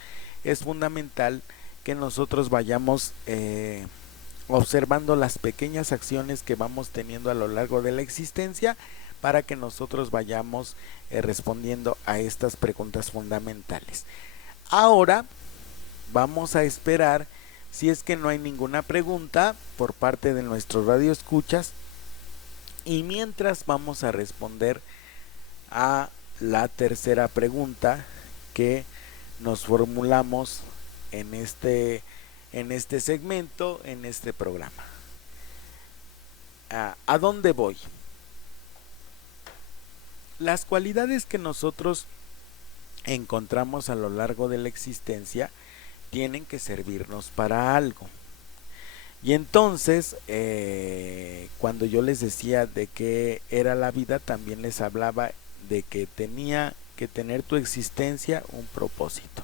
es fundamental que nosotros vayamos observando las pequeñas acciones que vamos teniendo a lo largo de la existencia para que nosotros vayamos respondiendo a estas preguntas fundamentales. Ahora vamos a esperar, si es que no hay ninguna pregunta por parte de nuestros radioescuchas, y mientras vamos a responder a la tercera pregunta que nos formulamos en este segmento, en este programa. ¿A dónde voy? Las cualidades que nosotros encontramos a lo largo de la existencia tienen que servirnos para algo. Y entonces, cuando yo les decía de qué era la vida, también les hablaba de que tenía que tener tu existencia un propósito.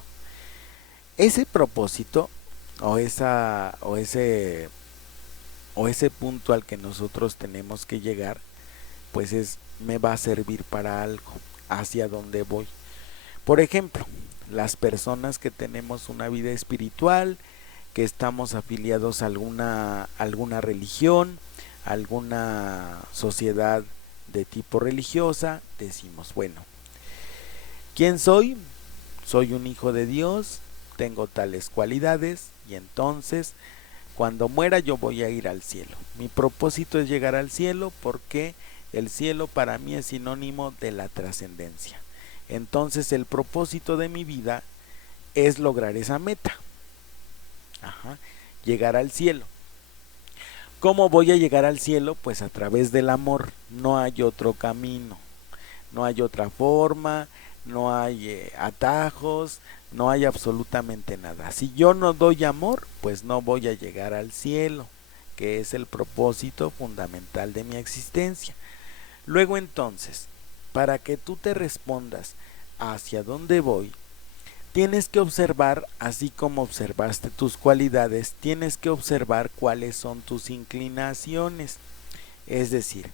Ese propósito o ese punto al que nosotros tenemos que llegar, pues me va a servir para algo, hacia dónde voy. Por ejemplo, las personas que tenemos una vida espiritual, que estamos afiliados a alguna religión, alguna sociedad de tipo religiosa, decimos, bueno, ¿quién soy? Soy un hijo de Dios, tengo tales cualidades, y entonces cuando muera yo voy a ir al cielo. Mi propósito es llegar al cielo, porque el cielo para mí es sinónimo de la trascendencia. Entonces el propósito de mi vida es lograr esa meta. Llegar al cielo. ¿Cómo voy a llegar al cielo? Pues a través del amor. No hay otro camino, no hay otra forma, no hay atajos, no hay absolutamente nada. Si yo no doy amor, pues no voy a llegar al cielo, que es el propósito fundamental de mi existencia. Luego entonces, para que tú te respondas hacia dónde voy, tienes que observar, así como observaste tus cualidades, tienes que observar cuáles son tus inclinaciones. Es decir,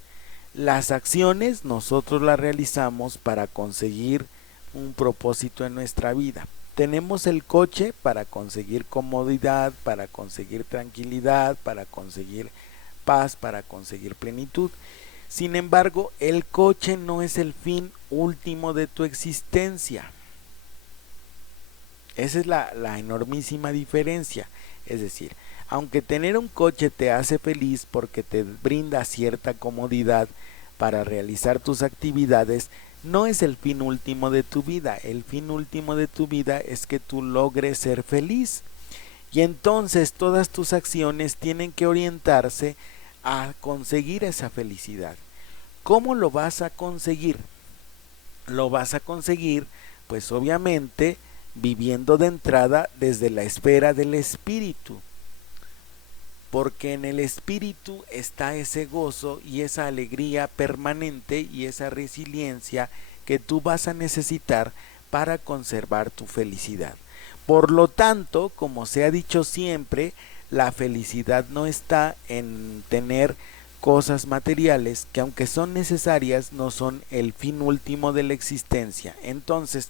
las acciones nosotros las realizamos para conseguir un propósito en nuestra vida. Tenemos el coche para conseguir comodidad, para conseguir tranquilidad, para conseguir paz, para conseguir plenitud. Sin embargo, el coche no es el fin último de tu existencia. Esa es la enormísima diferencia. Es decir, aunque tener un coche te hace feliz porque te brinda cierta comodidad para realizar tus actividades, no es el fin último de tu vida. El fin último de tu vida es que tú logres ser feliz. Y entonces todas tus acciones tienen que orientarse a conseguir esa felicidad. ¿Cómo lo vas a conseguir? Lo vas a conseguir, pues obviamente, viviendo de entrada desde la esfera del espíritu. Porque en el espíritu está ese gozo y esa alegría permanente y esa resiliencia que tú vas a necesitar para conservar tu felicidad. Por lo tanto, como se ha dicho siempre, la felicidad no está en tener cosas materiales que, aunque son necesarias, no son el fin último de la existencia. Entonces,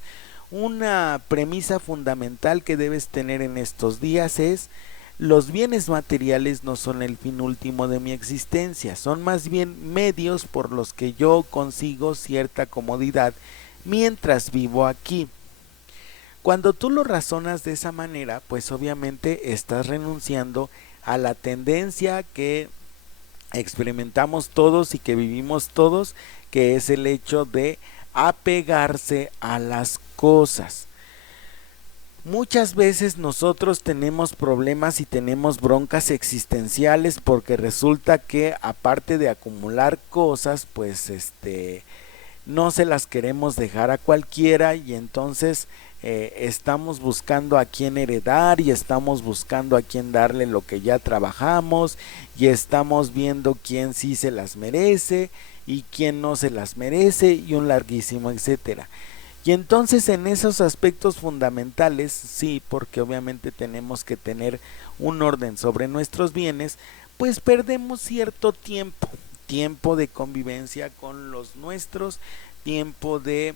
una premisa fundamental que debes tener en estos días es: los bienes materiales no son el fin último de mi existencia, son más bien medios por los que yo consigo cierta comodidad mientras vivo aquí. Cuando tú lo razonas de esa manera, pues obviamente estás renunciando a la tendencia que experimentamos todos y que vivimos todos, que es el hecho de apegarse a las cosas. Muchas veces nosotros tenemos problemas y tenemos broncas existenciales porque resulta que, aparte de acumular cosas, pues no se las queremos dejar a cualquiera, y entonces estamos buscando a quién heredar y estamos buscando a quién darle lo que ya trabajamos, y estamos viendo quién sí se las merece y quién no se las merece, y un larguísimo etcétera. Y entonces en esos aspectos fundamentales, sí, porque obviamente tenemos que tener un orden sobre nuestros bienes, pues perdemos cierto tiempo de convivencia con los nuestros, tiempo de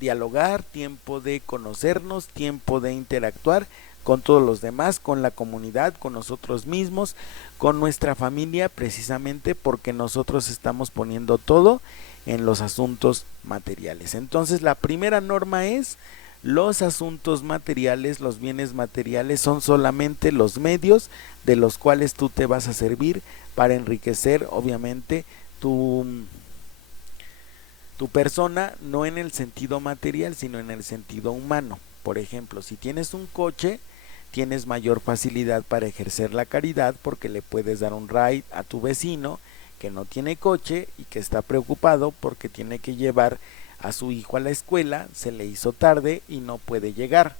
dialogar, tiempo de conocernos, tiempo de interactuar con todos los demás, con la comunidad, con nosotros mismos, con nuestra familia, precisamente porque nosotros estamos poniendo todo en los asuntos materiales. Entonces la primera norma es: los asuntos materiales, los bienes materiales son solamente los medios de los cuales tú te vas a servir para enriquecer obviamente tu persona, no en el sentido material sino en el sentido humano. Por ejemplo, si tienes un coche, tienes mayor facilidad para ejercer la caridad porque le puedes dar un ride a tu vecino que no tiene coche y que está preocupado porque tiene que llevar a su hijo a la escuela, se le hizo tarde y no puede llegar.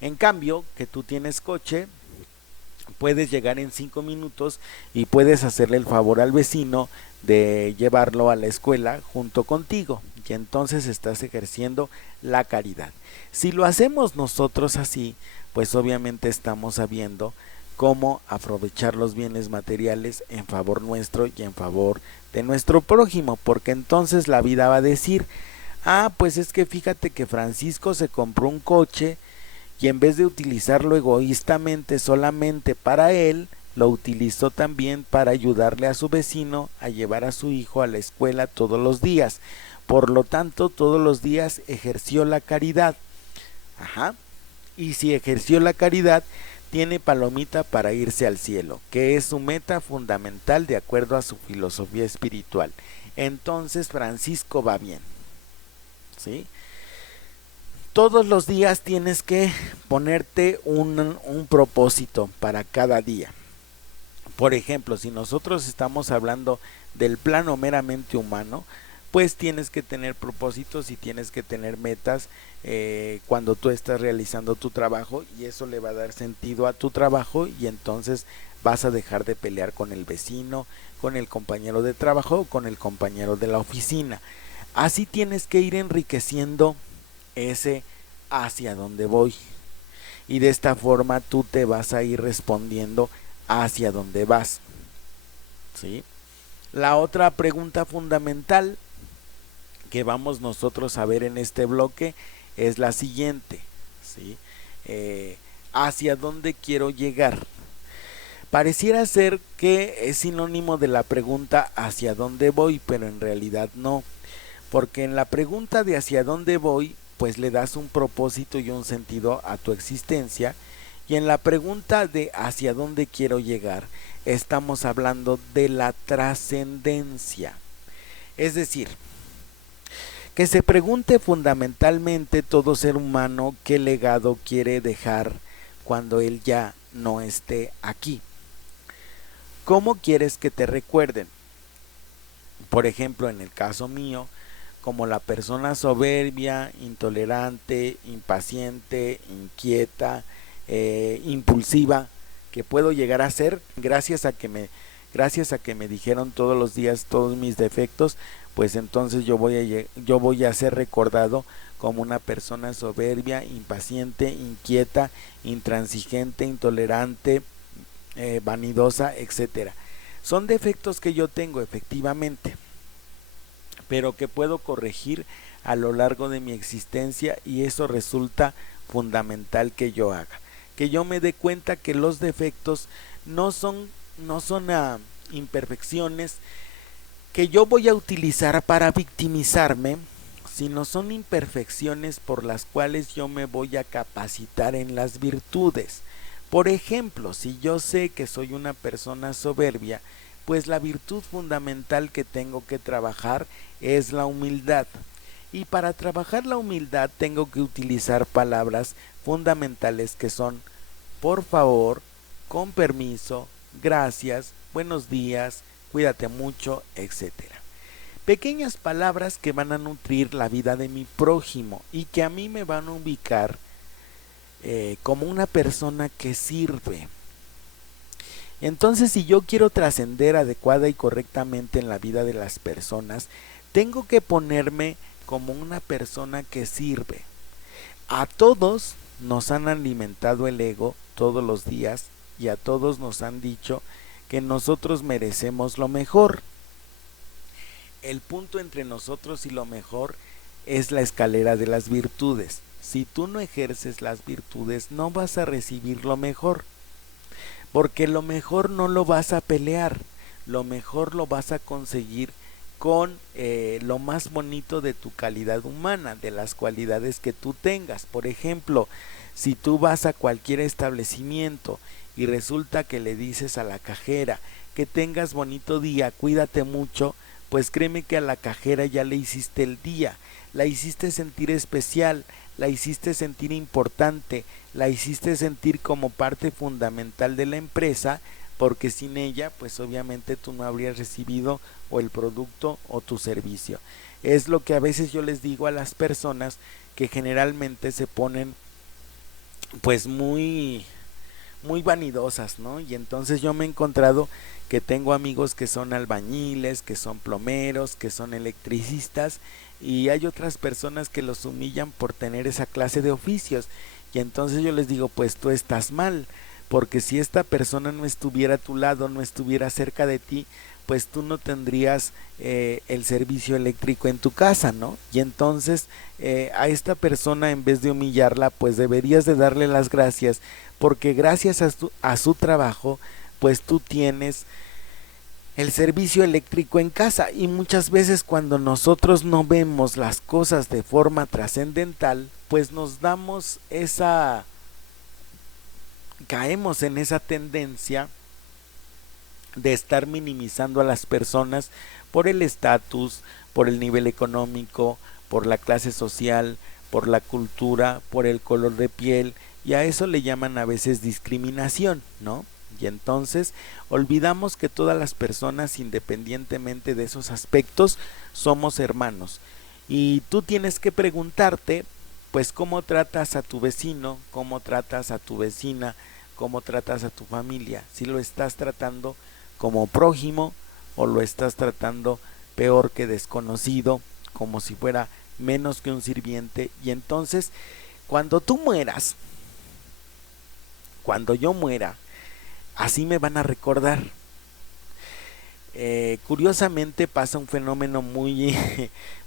En cambio, que tú tienes coche, puedes llegar en 5 minutos y puedes hacerle el favor al vecino de llevarlo a la escuela junto contigo, y entonces estás ejerciendo la caridad. Si lo hacemos nosotros así, pues obviamente estamos sabiendo cómo aprovechar los bienes materiales en favor nuestro y en favor de nuestro prójimo, porque entonces la vida va a decir: ah, pues es que fíjate que Francisco se compró un coche y en vez de utilizarlo egoístamente solamente para él, lo utilizó también para ayudarle a su vecino a llevar a su hijo a la escuela todos los días. Por lo tanto, todos los días ejerció la caridad. Y si ejerció la caridad, tiene palomita para irse al cielo, que es su meta fundamental de acuerdo a su filosofía espiritual. Entonces Francisco va bien, ¿sí? Todos los días tienes que ponerte un propósito para cada día. Por ejemplo, si nosotros estamos hablando del plano meramente humano, pues tienes que tener propósitos y tienes que tener metas cuando tú estás realizando tu trabajo, y eso le va a dar sentido a tu trabajo, y entonces vas a dejar de pelear con el vecino, con el compañero de trabajo, con el compañero de la oficina. Así tienes que ir enriqueciendo ese hacia dónde voy. Y de esta forma tú te vas a ir respondiendo hacia dónde vas, ¿sí? La otra pregunta fundamental que vamos nosotros a ver en este bloque es la siguiente, ¿sí? ¿Hacia dónde quiero llegar? Pareciera ser que es sinónimo de la pregunta ¿hacia dónde voy? Pero en realidad no, porque en la pregunta de ¿hacia dónde voy? Pues le das un propósito y un sentido a tu existencia, y en la pregunta de ¿hacia dónde quiero llegar? Estamos hablando de la trascendencia. Es decir, que se pregunte fundamentalmente todo ser humano qué legado quiere dejar cuando él ya no esté aquí. ¿Cómo quieres que te recuerden? Por ejemplo, en el caso mío, como la persona soberbia, intolerante, impaciente, inquieta, impulsiva que puedo llegar a ser gracias a que me dijeron todos los días todos mis defectos, pues entonces yo voy a ser recordado como una persona soberbia, impaciente, inquieta, intransigente, intolerante, vanidosa, etcétera. Son defectos que yo tengo efectivamente, pero que puedo corregir a lo largo de mi existencia, y eso resulta fundamental que yo haga, que yo me dé cuenta que los defectos no son imperfecciones que yo voy a utilizar para victimizarme, sino son imperfecciones por las cuales yo me voy a capacitar en las virtudes. Por ejemplo, si yo sé que soy una persona soberbia, pues la virtud fundamental que tengo que trabajar es la humildad. Y para trabajar la humildad tengo que utilizar palabras fundamentales que son por favor, con permiso, gracias, buenos días, cuídate mucho, etcétera. Pequeñas palabras que van a nutrir la vida de mi prójimo y que a mí me van a ubicar como una persona que sirve. Entonces, si yo quiero trascender adecuada y correctamente en la vida de las personas, tengo que ponerme como una persona que sirve. A todos nos han alimentado el ego todos los días y a todos nos han dicho que nosotros merecemos lo mejor. El punto entre nosotros y lo mejor es la escalera de las virtudes. Si tú no ejerces las virtudes, no vas a recibir lo mejor, porque lo mejor no lo vas a pelear, lo mejor lo vas a conseguir con lo más bonito de tu calidad humana, de las cualidades que tú tengas. Por ejemplo, si tú vas a cualquier establecimiento y resulta que le dices a la cajera que tengas bonito día, cuídate mucho, pues créeme que a la cajera ya le hiciste el día, la hiciste sentir especial, la hiciste sentir importante, la hiciste sentir como parte fundamental de la empresa, porque sin ella pues obviamente tú no habrías recibido o el producto o tu servicio. Es lo que a veces yo les digo a las personas que generalmente se ponen pues muy vanidosas, ¿no? Y entonces yo me he encontrado que tengo amigos que son albañiles, que son plomeros, que son electricistas, y hay otras personas que los humillan por tener esa clase de oficios, y entonces yo les digo, pues tú estás mal, porque si esta persona no estuviera a tu lado, no estuviera cerca de ti, pues tú no tendrías el servicio eléctrico en tu casa, ¿no? Y entonces a esta persona, en vez de humillarla, pues deberías de darle las gracias, porque gracias a su trabajo, pues tú tienes el servicio eléctrico en casa. Y muchas veces cuando nosotros no vemos las cosas de forma trascendental, pues nos damos caemos en esa tendencia de estar minimizando a las personas por el estatus, por el nivel económico, por la clase social, por la cultura, por el color de piel, y a eso le llaman a veces discriminación, ¿no? Y entonces olvidamos que todas las personas, independientemente de esos aspectos, somos hermanos. Y tú tienes que preguntarte, pues, cómo tratas a tu vecino, cómo tratas a tu vecina, cómo tratas a tu familia, si lo estás tratando como prójimo o lo estás tratando peor que desconocido, como si fuera menos que un sirviente. Y entonces cuando tú mueras, cuando yo muera, así me van a recordar. Curiosamente pasa un fenómeno muy,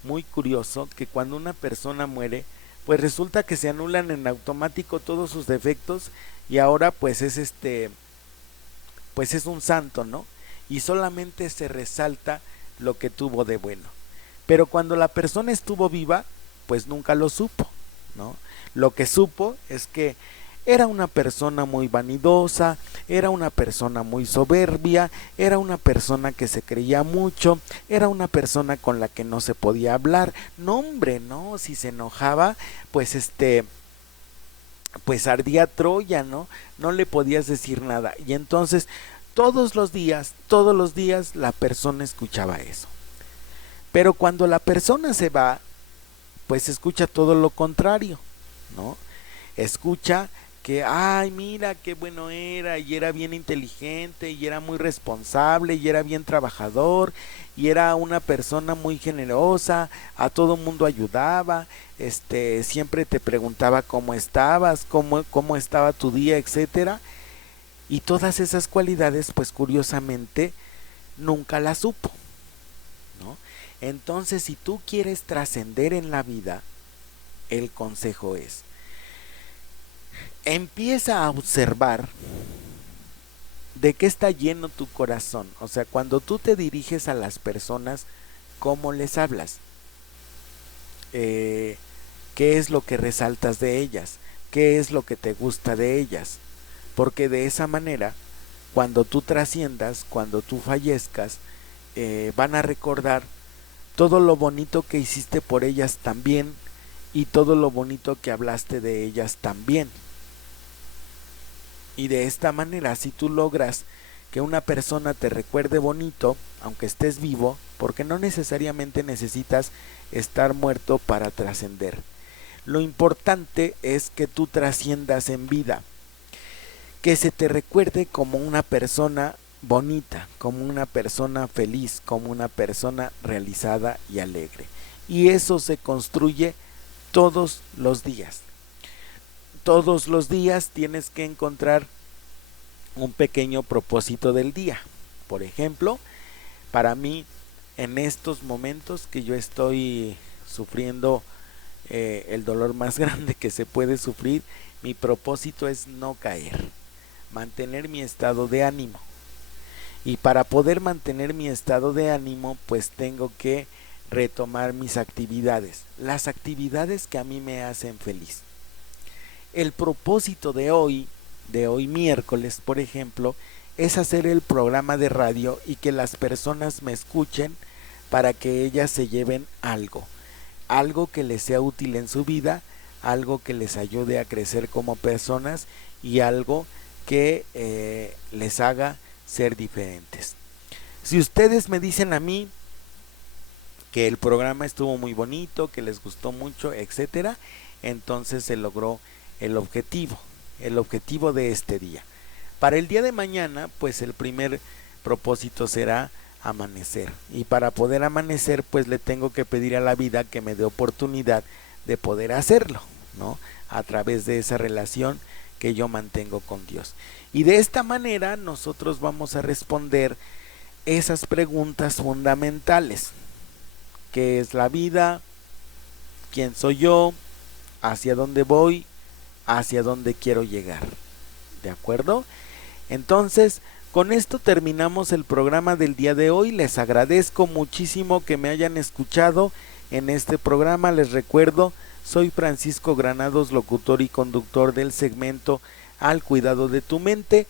muy curioso, que cuando una persona muere, pues resulta que se anulan en automático todos sus defectos y ahora pues pues es un santo, ¿no? Y solamente se resalta lo que tuvo de bueno. Pero cuando la persona estuvo viva, pues nunca lo supo, ¿no? Lo que supo es que era una persona muy vanidosa, era una persona muy soberbia, era una persona que se creía mucho, era una persona con la que no se podía hablar. No, hombre, no, si se enojaba, pues pues ardía Troya, ¿no? No le podías decir nada. Y entonces todos los días la persona escuchaba eso. Pero cuando la persona se va, pues escucha todo lo contrario, ¿no? Escucha que, ay, mira qué bueno era, y era bien inteligente, y era muy responsable, y era bien trabajador, y era una persona muy generosa, a todo mundo ayudaba, siempre te preguntaba cómo estabas, cómo estaba tu día, etcétera. Y todas esas cualidades, pues curiosamente, nunca las supo, ¿no? Entonces, si tú quieres trascender en la vida, el consejo es: empieza a observar de qué está lleno tu corazón. O sea, cuando tú te diriges a las personas, ¿cómo les hablas? ¿Qué es lo que resaltas de ellas? ¿Qué es lo que te gusta de ellas? Porque de esa manera, cuando tú trasciendas, cuando tú fallezcas, van a recordar todo lo bonito que hiciste por ellas también, y todo lo bonito que hablaste de ellas también. Y de esta manera, si tú logras que una persona te recuerde bonito, aunque estés vivo, porque no necesariamente necesitas estar muerto para trascender. Lo importante es que tú trasciendas en vida, que se te recuerde como una persona bonita, como una persona feliz, como una persona realizada y alegre. Y eso se construye todos los días. Todos los días tienes que encontrar un pequeño propósito del día. Por ejemplo, para mí, en estos momentos que yo estoy sufriendo el dolor más grande que se puede sufrir, mi propósito es no caer, mantener mi estado de ánimo. Y para poder mantener mi estado de ánimo, pues tengo que retomar mis actividades, las actividades que a mí me hacen feliz. El propósito de hoy miércoles, por ejemplo, es hacer el programa de radio y que las personas me escuchen para que ellas se lleven algo que les sea útil en su vida, algo que les ayude a crecer como personas y algo que les haga ser diferentes. Si ustedes me dicen a mí que el programa estuvo muy bonito, que les gustó mucho, etcétera, entonces se logró el objetivo de este día. Para el día de mañana, pues el primer propósito será amanecer, y para poder amanecer, pues le tengo que pedir a la vida que me dé oportunidad de poder hacerlo, ¿no? A través de esa relación que yo mantengo con Dios. Y de esta manera nosotros vamos a responder esas preguntas fundamentales: ¿qué es la vida? ¿Quién soy yo? ¿Hacia dónde voy? ¿Hacia dónde quiero llegar? ¿De acuerdo? Entonces, con esto terminamos el programa del día de hoy. Les agradezco muchísimo que me hayan escuchado en este programa. Les recuerdo, soy Francisco Granados, locutor y conductor del segmento Al Cuidado de tu Mente.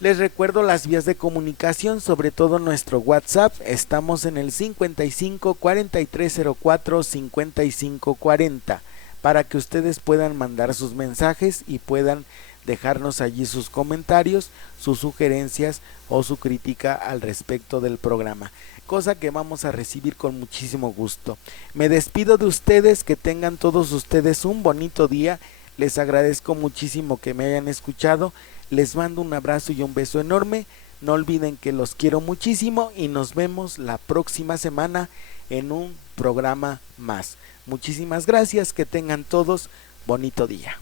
Les recuerdo las vías de comunicación, sobre todo nuestro WhatsApp. Estamos en el 55 4304 5540 para que ustedes puedan mandar sus mensajes y puedan dejarnos allí sus comentarios, sus sugerencias o su crítica al respecto del programa, cosa que vamos a recibir con muchísimo gusto. Me despido de ustedes, que tengan todos ustedes un bonito día. Les agradezco muchísimo que me hayan escuchado. Les mando un abrazo y un beso enorme. No olviden que los quiero muchísimo y nos vemos la próxima semana en un programa más. Muchísimas gracias, que tengan todos Bonito día.